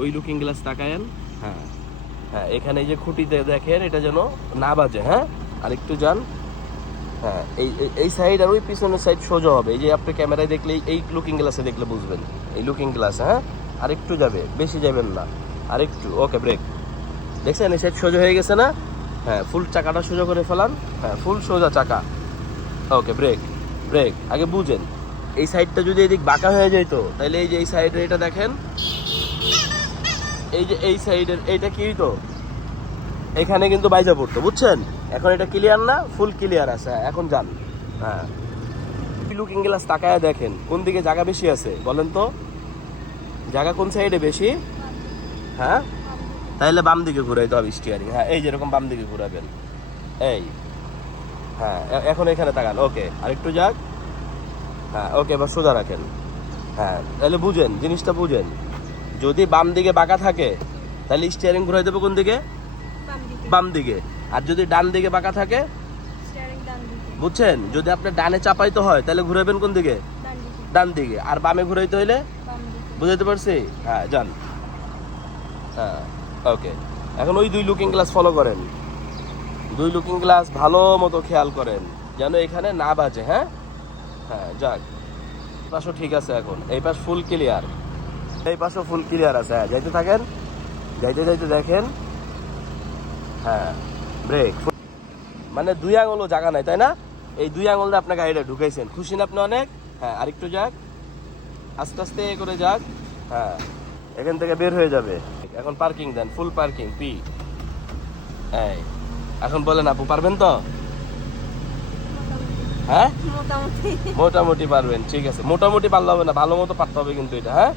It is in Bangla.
ওই লুকিং গ্লাস তাকায়েন। হ্যাঁ হ্যাঁ, এখানে এই যে খুঁটিতে দেখেন এটা যেন না বাজে। হ্যাঁ, আর একটু যান। হ্যাঁ, এই সাইড আর ওই পিছনের সাইড সোজা হবে। এই যে আপনি ক্যামেরায় দেখলে, এই লুকিং গ্লাসে দেখলে বুঝবেন, এই লুকিং গ্লাস। হ্যাঁ, আর একটু যাবে, বেশি যাবেন না, আর একটু। ওকে, ব্রেক। দেখছেন এই সাইড সোজা হয়ে গেছে না? হ্যাঁ, ফুল চাকাটা সোজা করে ফেলান। হ্যাঁ, ফুল সোজা চাকা। ওকে, ব্রেক। ব্রেক আগে বুঝেন। এই সাইডটা যদি এদিক বাঁকা হয়ে যেত, তাহলে এই যে এই সাইডের এটা দেখেন, এই যে এই সাইডের এইটা কি হইতো, এখানে কিন্তু বাইজা পড়তো, বুঝছেন? এখন এটা ক্লিয়ার না? ফুল ক্লিয়ার আছে। এখন যান। হ্যাঁ, লুকিং গ্লাস তাকায় দেখেন কোন দিকে জায়গা বেশি আছে বলেন তো, জায়গা কোন সাইডে বেশি? হ্যাঁ, তাইলে বাম দিকে ঘুরাইতে হবে স্টিয়ারিং। হ্যাঁ, এই যেরকম বাম দিকে ঘুরাবেন। এই, হ্যাঁ, এখন এখানে তাকান। ওকে, আরেকটু যাক। হ্যাঁ, ওকে, এবার সোজা রাখেন। হ্যাঁ, তাহলে বুঝেন, জিনিসটা বুঝেন। যদি বাম দিকে বাঁকা থাকে তাহলে স্টিয়ারিং ঘুরাই দেবো কোন দিকে? বাম দিকে। আর যদি ডান দিকে বাঁকা থাকে, বুঝছেন, যদি আপনার ডানে চাপাইতে হয় তাহলে ঘুরাবেন কোন দিকে? ডান দিকে। আর বামে ঘুরাইতে হইলে, বুঝাইতে পারছি? হ্যাঁ, যান। হ্যাঁ, ওকে। এখন ওই দুই লুকিং গ্লাস ফলো করেন। দুই লুকিং গ্লাস ভালো মতো খেয়াল করেন যেন এখানে না বাজে। হ্যাঁ হ্যাঁ, যাক। পাশও ঠিক আছে। এখন এই পাশ ফুল ক্লিয়ার, এই পাশও ফুল ক্লিয়ার আছে। হ্যাঁ, যাইতে থাকেন, যাইতে যাইতে দেখেন। হ্যাঁ, ব্রেক। মানে দুই আঙুলও জায়গা নাই, তাই না? এই দুই আঙুল দিয়ে আপনার গাড়িটা ঢুকাইছেন, খুশি না আপনি অনেক? হ্যাঁ, আরেকটু যাক, আস্তে আস্তে করে যাক। হ্যাঁ, এখান থেকে বের হয়ে যাবে। এখন পার্কিং দেন, ফুল পার্কিং। পি, এই এখন বলেন আপু, পারবেন তো? হ্যাঁ, মোটামুটি পারবেন। ঠিক আছে, মোটামুটি পারলে হবে না, ভালো মতো পারতে হবে কিন্তু এটা। হ্যাঁ।